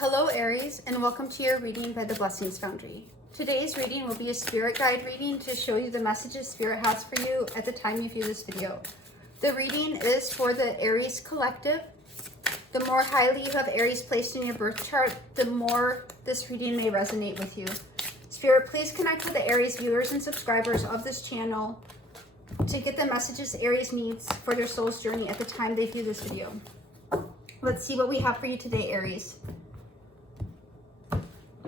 Hello Aries, and welcome to your reading by the Blessings Foundry. Today's reading will be a spirit guide reading to show you the messages Spirit has for you at the time you view this video. The reading is for the Aries collective. The more highly you have Aries placed in your birth chart, the more this reading may resonate with you. Spirit, please connect with the Aries viewers and subscribers of this channel to get the messages Aries needs for their soul's journey at the time they view this video. Let's see what we have for you today, Aries.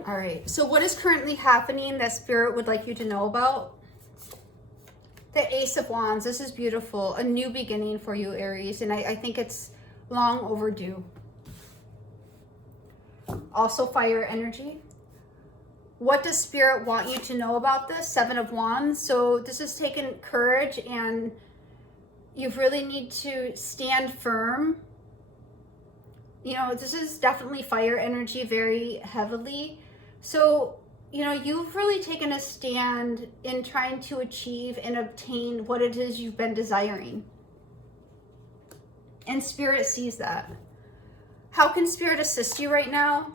All right, so what is currently happening that Spirit would like you to know about? The Ace of Wands. This is beautiful. A new beginning for you, Aries, and I think it's long overdue. Also fire energy. What does Spirit want you to know about this? Seven of Wands. So this has taken courage, and you really need to stand firm. You know, this is definitely fire energy very heavily. So, you know, you've really taken a stand in trying to achieve and obtain what it is you've been desiring. And Spirit sees that. How can Spirit assist you right now?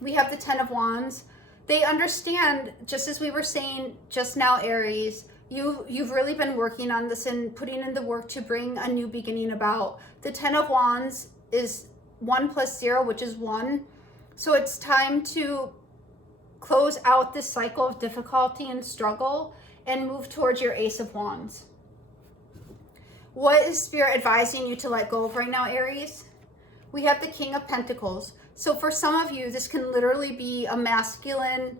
We have the Ten of Wands. They understand, just as we were saying just now, Aries, you've really been working on this and putting in the work to bring a new beginning about. The Ten of Wands is 1 plus 0, which is 1. So it's time to close out this cycle of difficulty and struggle and move towards your Ace of Wands. What is Spirit advising you to let go of right now, Aries? We have the King of Pentacles. So for some of you, this can literally be a masculine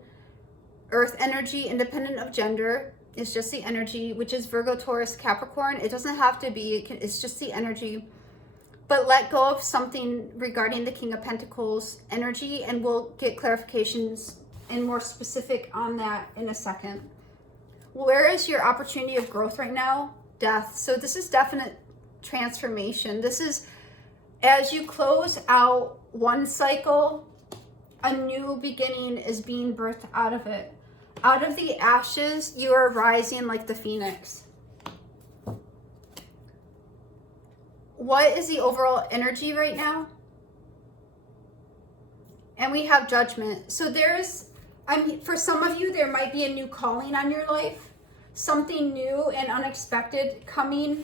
earth energy, independent of gender. It's just the energy, which is Virgo, Taurus, Capricorn. It doesn't have to be, it's just the energy. But let go of something regarding the King of Pentacles energy, and we'll get clarifications and more specific on that in a second. Where is your opportunity of growth right now? Death. So this is definite transformation. This is as you close out one cycle, a new beginning is being birthed out of it. Out of the ashes, you are rising like the phoenix. What is the overall energy right now? And we have Judgment. So for some of you, there might be a new calling on your life, something new and unexpected coming.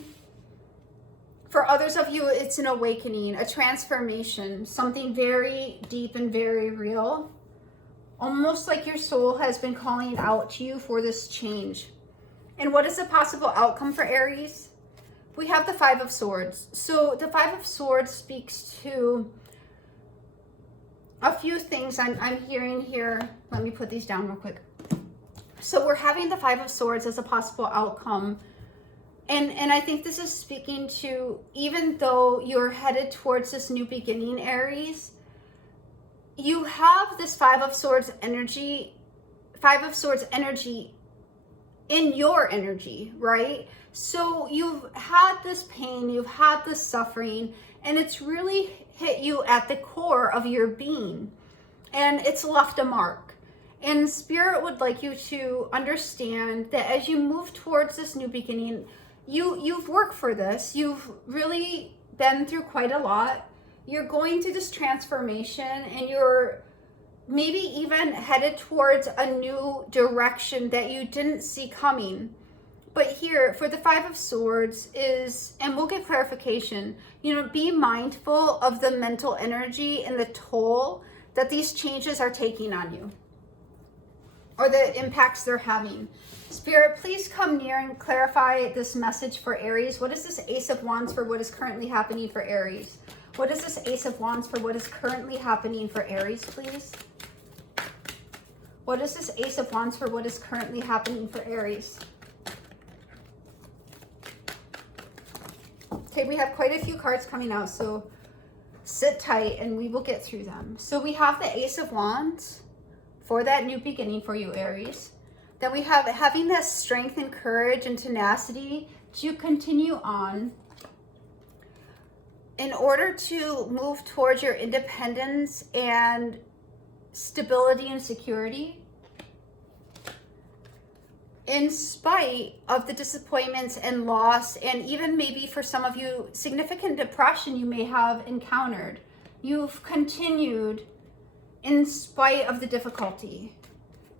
For others of you, it's an awakening, a transformation, something very deep and very real. Almost like your soul has been calling out to you for this change. And what is the possible outcome for Aries? We have the Five of Swords. So the Five of Swords speaks to a few things I'm hearing here. Let me put these down real quick. So we're having the Five of Swords as a possible outcome. And I think this is speaking to, even though you're headed towards this new beginning, Aries, you have this Five of Swords energy in your energy, right? So you've had this pain, you've had this suffering, and it's really hit you at the core of your being, and it's left a mark. And Spirit would like you to understand that as you move towards this new beginning, you've worked for this. You've really been through quite a lot. You're going through this transformation, and you're maybe even headed towards a new direction that you didn't see coming. But here, for the Five of Swords is, and we'll get clarification, you know, be mindful of the mental energy and the toll that these changes are taking on you, or the impacts they're having. Spirit, please come near and clarify this message for Aries. What is this Ace of Wands for what is currently happening for Aries? What is this Ace of Wands for what is currently happening for Aries, please? What is this Ace of Wands for what is currently happening for Aries? Okay, we have quite a few cards coming out, so sit tight and we will get through them. So we have the Ace of Wands for that new beginning for you, Aries. Then we have having that strength and courage and tenacity to continue on in order to move towards your independence and stability and security. In spite of the disappointments and loss, and even maybe for some of you, significant depression you may have encountered, you've continued in spite of the difficulty,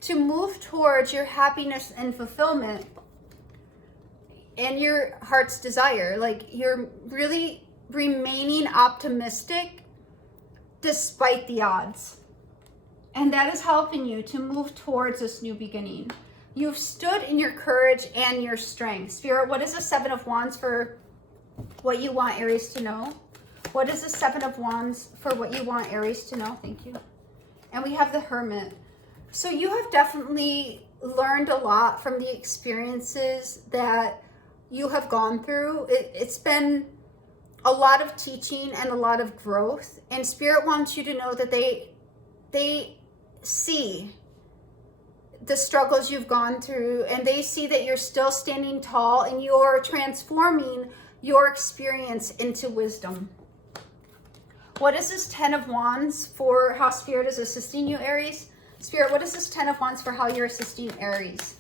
to move towards your happiness and fulfillment and your heart's desire. Like, you're really remaining optimistic despite the odds. And that is helping you to move towards this new beginning. You've stood in your courage and your strength. Spirit, what is the Seven of Wands for what you want Aries to know? What is the Seven of Wands for what you want Aries to know? Thank you. And we have the Hermit. So you have definitely learned a lot from the experiences that you have gone through. It's been a lot of teaching and a lot of growth. And Spirit wants you to know that they see the struggles you've gone through, and they see that you're still standing tall and you're transforming your experience into wisdom. What is this Ten of Wands for how Spirit is assisting you, Aries? Spirit, what is this Ten of Wands for how you're assisting Aries?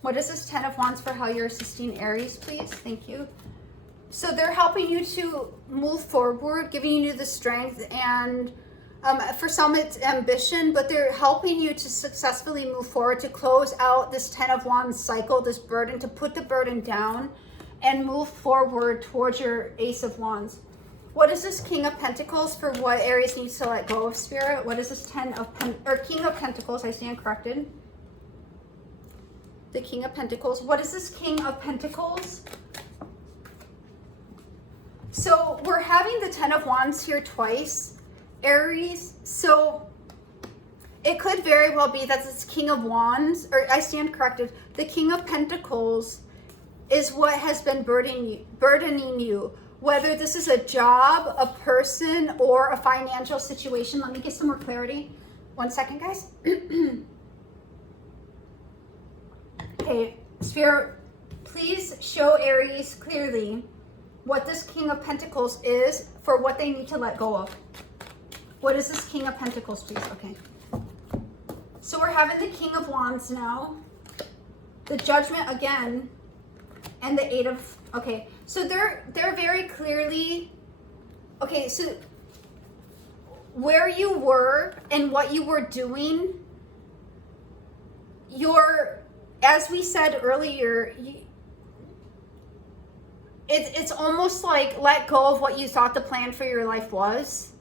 What is this Ten of Wands for how you're assisting Aries, please? Thank you. So they're helping you to move forward, giving you the strength, and for some it's ambition, but they're helping you to successfully move forward, to close out this Ten of Wands cycle, this burden, to put the burden down and move forward towards your Ace of Wands. What is this King of Pentacles for what Aries needs to let go of, Spirit? What is this King of Pentacles? I stand corrected. The King of Pentacles. What is this King of Pentacles? So we're having the Ten of Wands here twice, Aries. So it could very well be that this King of Wands, or I stand corrected, the King of Pentacles is what has been burdening you. Whether this is a job, a person, or a financial situation. Let me get some more clarity. 1 second, guys. Okay, Spirit, please show Aries clearly what this King of Pentacles is for what they need to let go of. What is this King of Pentacles, please? Okay. So we're having the King of Wands now, the Judgment again, and the Eight of, okay. So they're very clearly, okay, so where you were and what you were doing, as we said earlier, it's almost like let go of what you thought the plan for your life was,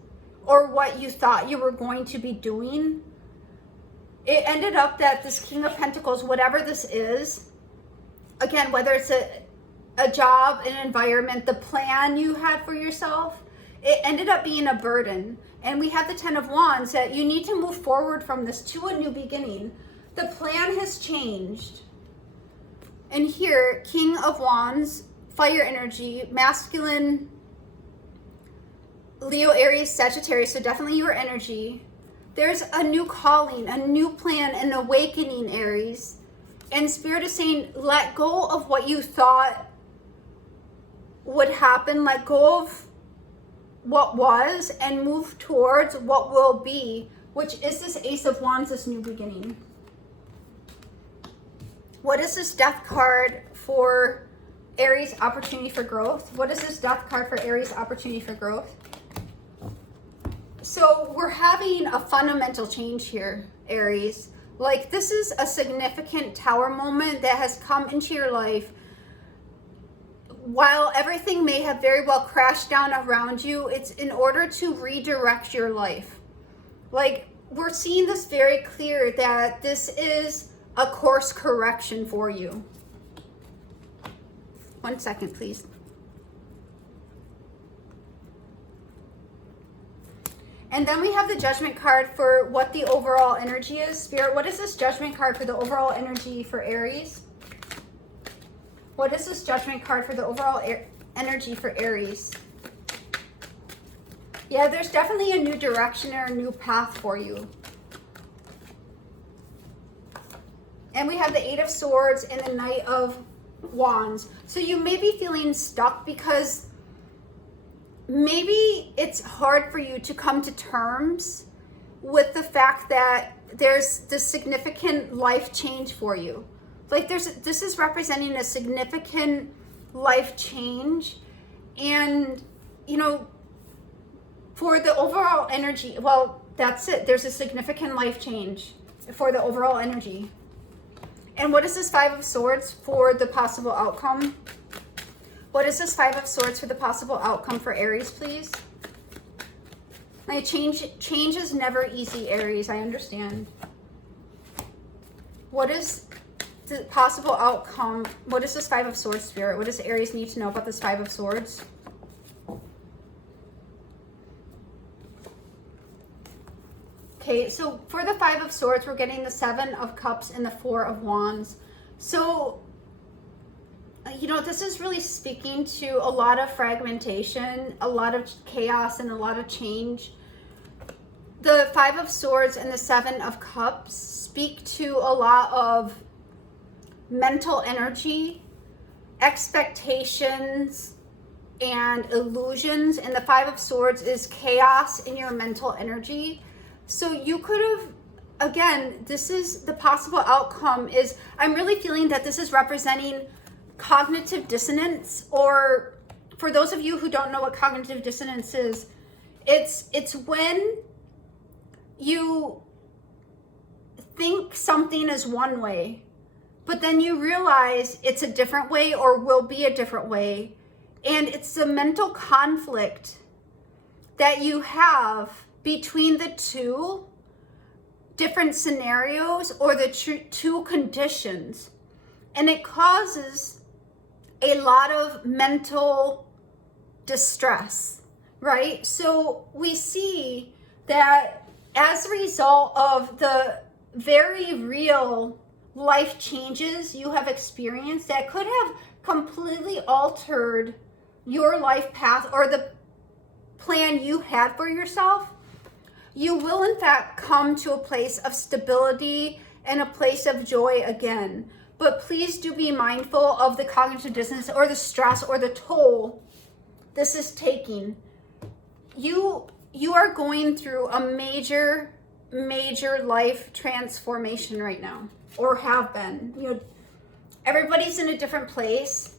or what you thought you were going to be doing. It ended up that this King of Pentacles, whatever this is, again, whether it's a job, an environment, the plan you had for yourself, it ended up being a burden. And we have the Ten of Wands that you need to move forward from this to a new beginning. The plan has changed. And here, King of Wands, fire energy, masculine, Leo, Aries, Sagittarius, so definitely your energy. There's a new calling, a new plan, an awakening, Aries. And Spirit is saying, let go of what you thought would happen, let go of what was, and move towards what will be, which is this Ace of Wands, this new beginning. What is this Death card for Aries? Opportunity for growth. What is this Death card for Aries? Opportunity for growth. So we're having a fundamental change here, Aries. Like, this is a significant Tower moment that has come into your life. While everything may have very well crashed down around you, it's in order to redirect your life. Like, we're seeing this very clear that this is a course correction for you. 1 second, please. And then we have the Judgment card for what the overall energy is. Spirit, what is this Judgment card for the overall energy for Aries? What is this Judgment card for the overall energy for Aries? Yeah, there's definitely a new direction or a new path for you. And we have the Eight of Swords and the Knight of Wands. So you may be feeling stuck because maybe it's hard for you to come to terms with the fact that there's this significant life change for you. Like, this is representing a significant life change. And, you know, for the overall energy, well, That's it. There's a significant life change for the overall energy. And what is this Five of Swords for the possible outcome? What is this Five of Swords for the possible outcome for Aries, please? Now, change is never easy, Aries. I understand. What is the possible outcome? What is this Five of Swords, Spirit? What does Aries need to know about this Five of Swords? Okay, so for the Five of Swords, we're getting the Seven of Cups and the Four of Wands. So, you know, this is really speaking to a lot of fragmentation, a lot of chaos, and a lot of change. The Five of Swords and the Seven of Cups speak to a lot of mental energy, expectations, and illusions. And the Five of Swords is chaos in your mental energy. So you could have, again, this is the possible outcome is, I'm really feeling that this is representing cognitive dissonance, or for those of you who don't know what cognitive dissonance is, it's when you think something is one way, but then you realize it's a different way or will be a different way. And it's the mental conflict that you have between the two different scenarios or the two conditions. And it causes a lot of mental distress, right? So we see that as a result of the very real life changes you have experienced that could have completely altered your life path or the plan you had for yourself, you will in fact come to a place of stability and a place of joy again. But please do be mindful of the cognitive dissonance or the stress or the toll this is taking. You are going through a major life transformation right now, or have been. You know, everybody's in a different place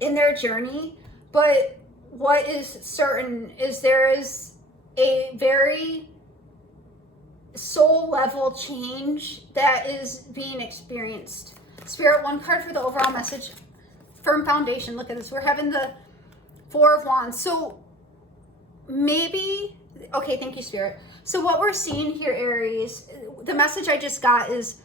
in their journey, but what is certain is there is a very soul level change that is being experienced. Spirit, one card for the overall message. Firm foundation. Look at this. We're having the Four of Wands. So maybe, okay, thank you, Spirit. So what we're seeing here, Aries, the message I just got is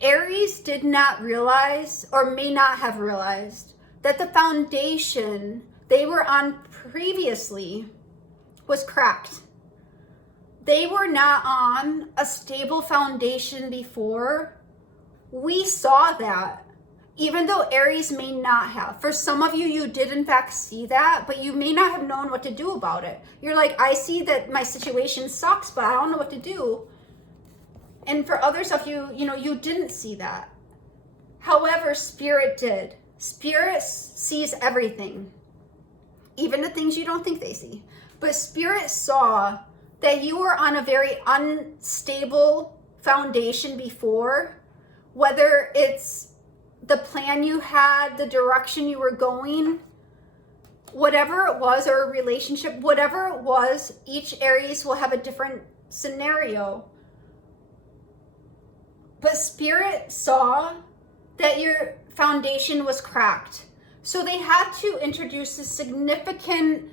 Aries did not realize, or may not have realized, that the foundation they were on previously was cracked. They were not on a stable foundation before. We saw that, even though Aries may not have. For some of you, you did in fact see that, but you may not have known what to do about it. You're like, I see that my situation sucks, but I don't know what to do. And for others of you, you know, you didn't see that. However, Spirit did. Spirit sees everything, even the things you don't think they see. But Spirit saw that you were on a very unstable foundation before, whether it's the plan you had, the direction you were going, whatever it was, or a relationship, whatever it was, each Aries will have a different scenario. But Spirit saw that your foundation was cracked. So they had to introduce a significant,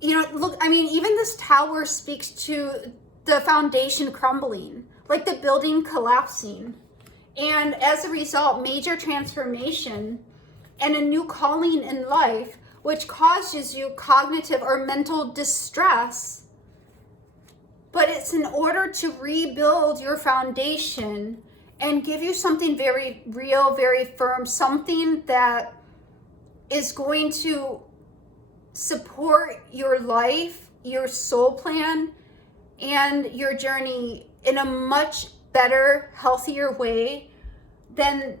you know, look, I mean, even this tower speaks to the foundation crumbling, like the building collapsing. And as a result, major transformation and a new calling in life, which causes you cognitive or mental distress. But it's in order to rebuild your foundation and give you something very real, very firm, something that is going to support your life, your soul plan, and your journey in a much better, healthier way than,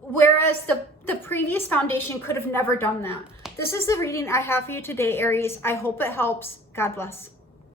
whereas the previous foundation could have never done that. This is the reading I have for you today, Aries. I hope it helps. God bless.